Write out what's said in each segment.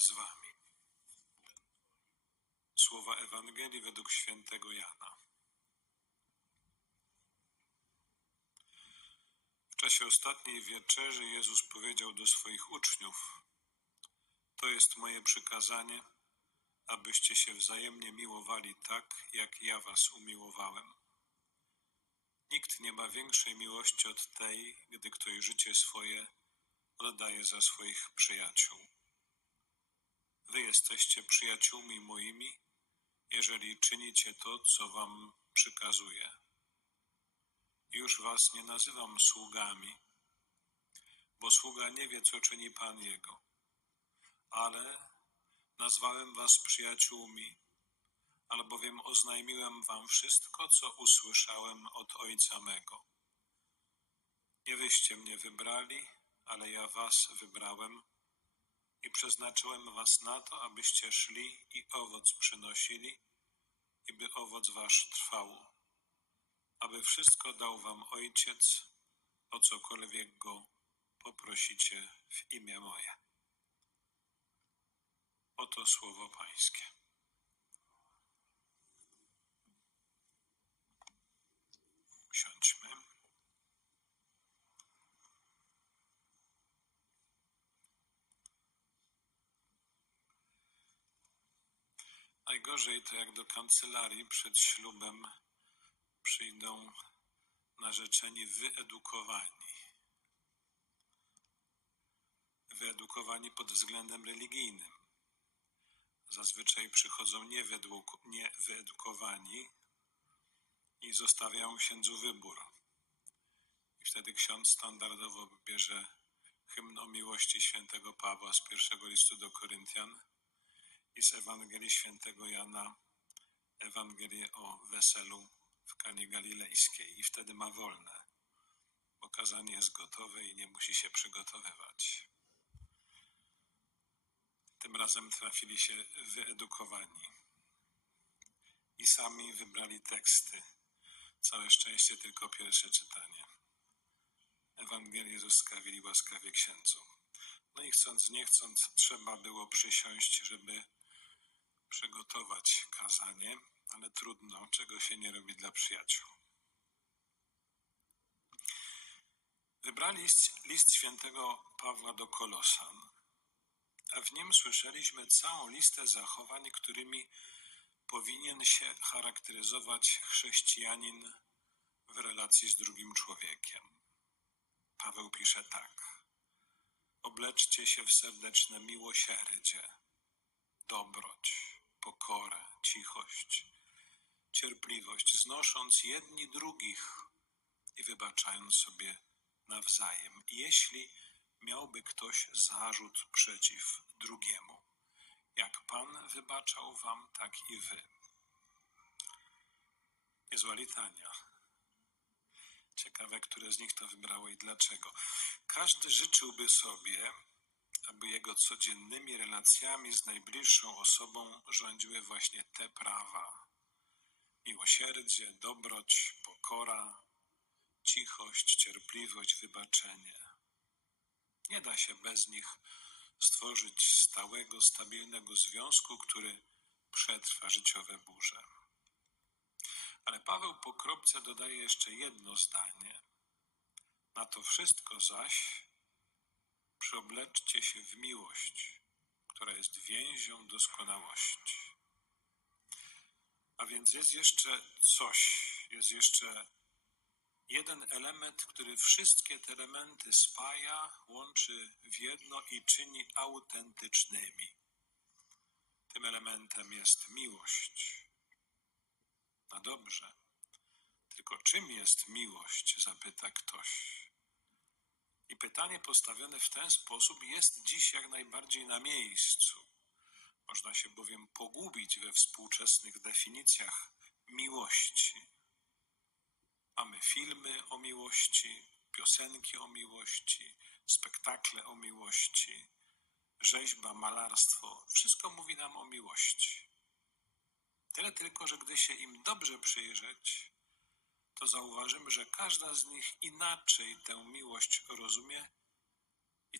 z wami. Słowa Ewangelii według świętego Jana. W czasie ostatniej wieczerzy Jezus powiedział do swoich uczniów: To jest moje przykazanie, abyście się wzajemnie miłowali tak, jak ja was umiłowałem. Nikt nie ma większej miłości od tej, gdy ktoś życie swoje oddaje za swoich przyjaciół. Wy jesteście przyjaciółmi moimi, jeżeli czynicie to, co wam przykazuję. Już was nie nazywam sługami, bo sługa nie wie, co czyni Pan jego, ale nazwałem was przyjaciółmi, albowiem oznajmiłem wam wszystko, co usłyszałem od Ojca mego. Nie wyście mnie wybrali, ale ja was wybrałem i przeznaczyłem was na to, abyście szli i owoc przynosili, i by owoc wasz trwał, aby wszystko dał wam Ojciec, o cokolwiek go poprosicie w imię moje. Oto słowo Pańskie. Najgorzej to jak do kancelarii przed ślubem przyjdą narzeczeni wyedukowani. Wyedukowani pod względem religijnym. Zazwyczaj przychodzą niewyedukowani i zostawiają księdzu wybór. I wtedy ksiądz standardowo bierze hymn o miłości świętego Pawła z pierwszego listu do Koryntian z Ewangelii świętego Jana Ewangelię o weselu w Kanie Galilejskiej i wtedy ma wolne, bo kazanie jest gotowe i nie musi się przygotowywać. Tym razem trafili się wyedukowani i sami wybrali teksty. Całe szczęście tylko pierwsze czytanie. Ewangelię zostawili łaskawie księdzu. No i chcąc, nie chcąc, trzeba było przysiąść, żeby przygotować kazanie, ale trudno, czego się nie robi dla przyjaciół. Wybrali list, list świętego Pawła do Kolosan, a w nim słyszeliśmy całą listę zachowań, którymi powinien się charakteryzować chrześcijanin w relacji z drugim człowiekiem. Paweł pisze tak: Obleczcie się w serdeczne miłosierdzie, dobroć, pokorę, cichość, cierpliwość, znosząc jedni drugich i wybaczając sobie nawzajem, jeśli miałby ktoś zarzut przeciw drugiemu. Jak Pan wybaczał wam, tak i wy. Niezła litania. Ciekawe, które z nich to wybrało i dlaczego. Każdy życzyłby sobie, aby jego codziennymi relacjami z najbliższą osobą rządziły właśnie te prawa: miłosierdzie, dobroć, pokora, cichość, cierpliwość, wybaczenie. Nie da się bez nich stworzyć stałego, stabilnego związku, który przetrwa życiowe burze. Ale Paweł po kropce dodaje jeszcze jedno zdanie. Na to wszystko zaś przyobleczcie się w miłość, która jest więzią doskonałości. A więc jest jeszcze coś, jest jeszcze jeden element, który wszystkie te elementy spaja, łączy w jedno i czyni autentycznymi. Tym elementem jest miłość. No dobrze, tylko czym jest miłość? zapyta ktoś. I pytanie postawione w ten sposób jest dziś jak najbardziej na miejscu. Można się bowiem pogubić we współczesnych definicjach miłości. Mamy filmy o miłości, piosenki o miłości, spektakle o miłości, rzeźba, malarstwo. Wszystko mówi nam o miłości. Tyle tylko, że gdy się im dobrze przyjrzeć, to zauważymy, że każda z nich inaczej tę miłość rozumie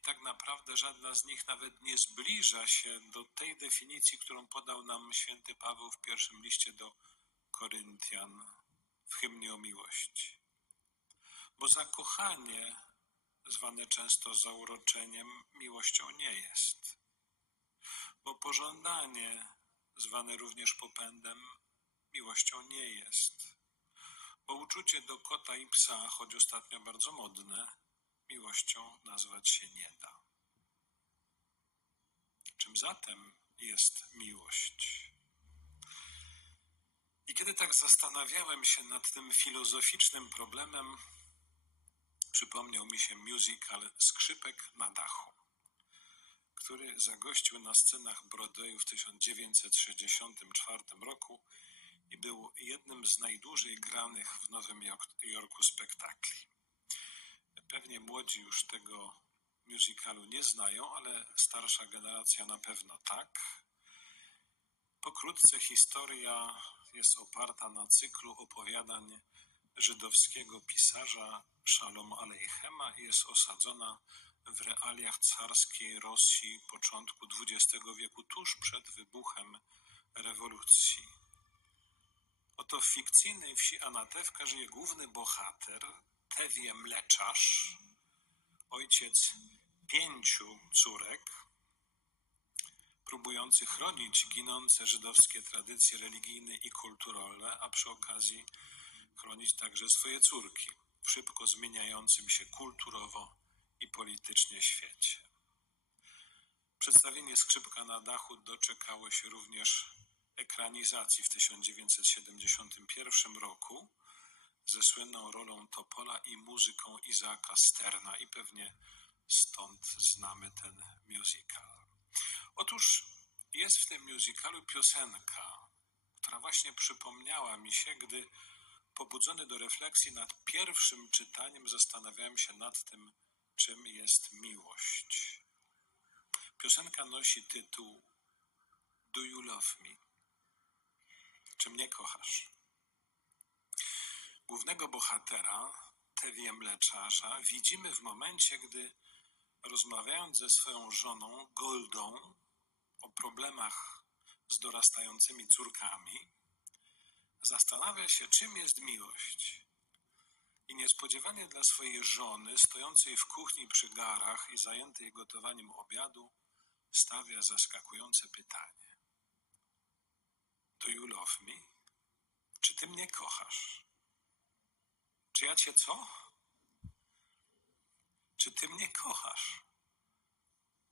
I tak naprawdę żadna z nich nawet nie zbliża się do tej definicji, którą podał nam święty Paweł w pierwszym liście do Koryntian w hymnie o miłości. Bo zakochanie, zwane często zauroczeniem, miłością nie jest. Bo pożądanie, zwane również popędem, miłością nie jest. Bo uczucie do kota i psa, choć ostatnio bardzo modne, miłością nazwać się nie da. Czym zatem jest miłość? I kiedy tak zastanawiałem się nad tym filozoficznym problemem, przypomniał mi się musical Skrzypek na dachu, który zagościł na scenach Broadwayu w 1964 roku i był jednym z najdłużej granych w Nowym Jorku spektakli. Pewnie młodzi już tego musicalu nie znają, ale starsza generacja na pewno tak. Pokrótce historia jest oparta na cyklu opowiadań żydowskiego pisarza Shalom Aleichema i jest osadzona w realiach carskiej Rosji początku XX wieku, tuż przed wybuchem rewolucji. Oto w fikcyjnej wsi Anatewka żyje główny bohater, Tewie Mleczarz, ojciec pięciu córek, próbujący chronić ginące żydowskie tradycje religijne i kulturalne, a przy okazji chronić także swoje córki w szybko zmieniającym się kulturowo i politycznie świecie. Przedstawienie Skrzypka na dachu doczekało się również ekranizacji w 1971 roku ze słynną rolą Topola i muzyką Izaaka Sterna i pewnie stąd znamy ten musical. Otóż jest w tym musicalu piosenka, która właśnie przypomniała mi się, gdy pobudzony do refleksji nad pierwszym czytaniem zastanawiałem się nad tym, czym jest miłość. Piosenka nosi tytuł Do You Love Me? Czy mnie kochasz? Głównego bohatera, Tewię Mleczarza, widzimy w momencie, gdy rozmawiając ze swoją żoną Goldą o problemach z dorastającymi córkami, zastanawia się, czym jest miłość. I niespodziewanie dla swojej żony, stojącej w kuchni przy garach i zajętej gotowaniem obiadu, stawia zaskakujące pytanie. Do you love me? Czy ty mnie kochasz? Czy ja cię co? Czy ty mnie kochasz?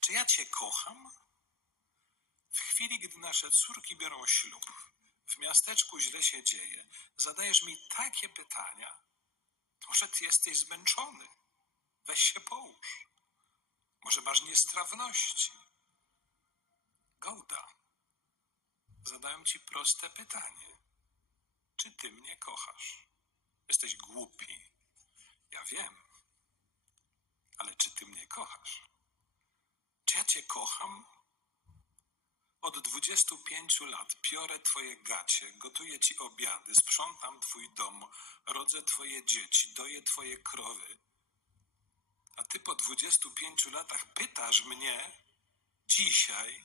Czy ja cię kocham? W chwili, gdy nasze córki biorą ślub, w miasteczku źle się dzieje, zadajesz mi takie pytania, może ty jesteś zmęczony. Weź się połóż. Może masz niestrawności. Gołda, zadałem ci proste pytanie. Czy ty mnie kochasz? Jesteś głupi. Ja wiem. Ale czy ty mnie kochasz? Czy ja cię kocham? Od dwudziestu pięciu lat piorę twoje gacie, gotuję ci obiady, sprzątam twój dom, rodzę twoje dzieci, doję twoje krowy. A ty po dwudziestu pięciu latach pytasz mnie dzisiaj,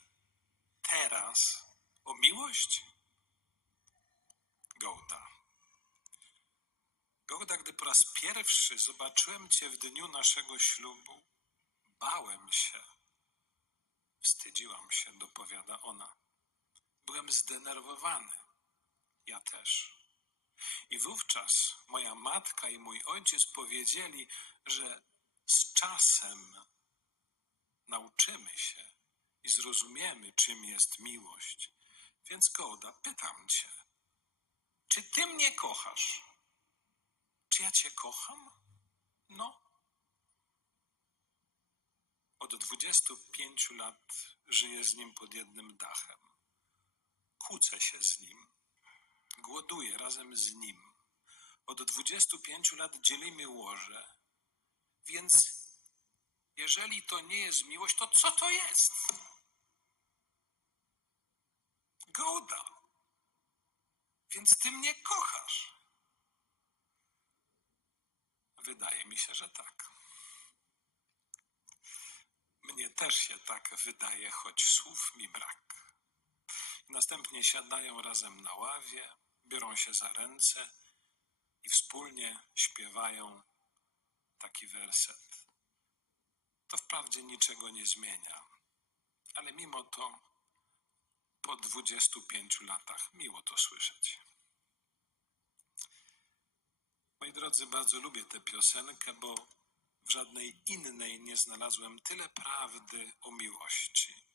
teraz o miłość? Gołda. Gołda, gdy po raz pierwszy zobaczyłem cię w dniu naszego ślubu, bałem się Wstydziłam się, dopowiada ona. Byłem zdenerwowany. Ja też. I wówczas moja matka i mój ojciec powiedzieli, że z czasem nauczymy się i zrozumiemy, czym jest miłość. Więc Goda, pytam cię, czy ty mnie kochasz? Czy ja cię kocham? No, od 25 lat żyję z nim pod jednym dachem. Kłócę się z nim. Głoduję razem z nim. Od 25 lat dzielimy łoże. Więc jeżeli to nie jest miłość, to co to jest? Goda. Więc ty mnie kochasz. Wydaje mi się, że tak. Mnie też się tak wydaje, choć słów mi brak. Następnie siadają razem na ławie, biorą się za ręce i wspólnie śpiewają taki werset. To wprawdzie niczego nie zmienia, ale mimo to po 25 latach miło to słyszeć. Moi drodzy, bardzo lubię tę piosenkę, bo w żadnej innej nie znalazłem tyle prawdy o miłości.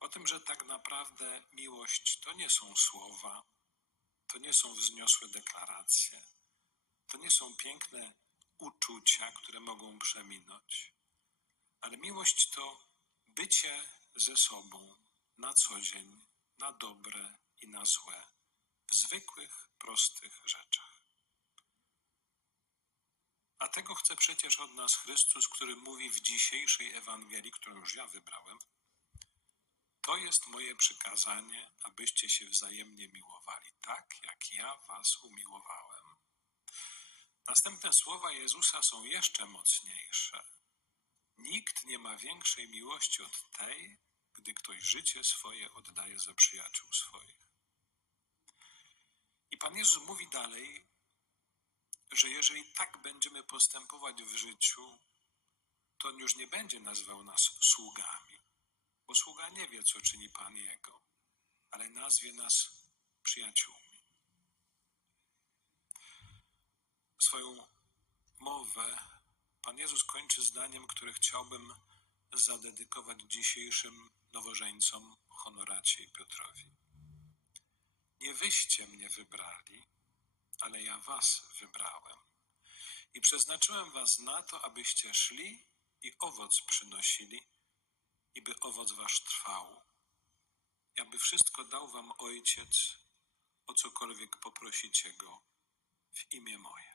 O tym, że tak naprawdę miłość to nie są słowa, to nie są wzniosłe deklaracje, to nie są piękne uczucia, które mogą przeminąć, ale miłość to bycie ze sobą na co dzień, na dobre i na złe, w zwykłych, prostych rzeczach. A tego chce przecież od nas Chrystus, który mówi w dzisiejszej Ewangelii, którą już ja wybrałem. To jest moje przykazanie, abyście się wzajemnie miłowali, tak jak ja was umiłowałem. Następne słowa Jezusa są jeszcze mocniejsze. Nikt nie ma większej miłości od tej, gdy ktoś życie swoje oddaje za przyjaciół swoich. I Pan Jezus mówi dalej, że jeżeli tak będziemy postępować w życiu, to on już nie będzie nazywał nas sługami, bo sługa nie wie, co czyni Pan Jego, ale nazwie nas przyjaciółmi. Swoją mowę Pan Jezus kończy zdaniem, które chciałbym zadedykować dzisiejszym nowożeńcom Honoracie i Piotrowi. Nie wyście mnie wybrali, ale ja was wybrałem. I przeznaczyłem was na to, abyście szli i owoc przynosili, i by owoc wasz trwał. I aby wszystko dał wam Ojciec, o cokolwiek poprosicie Go w imię moje.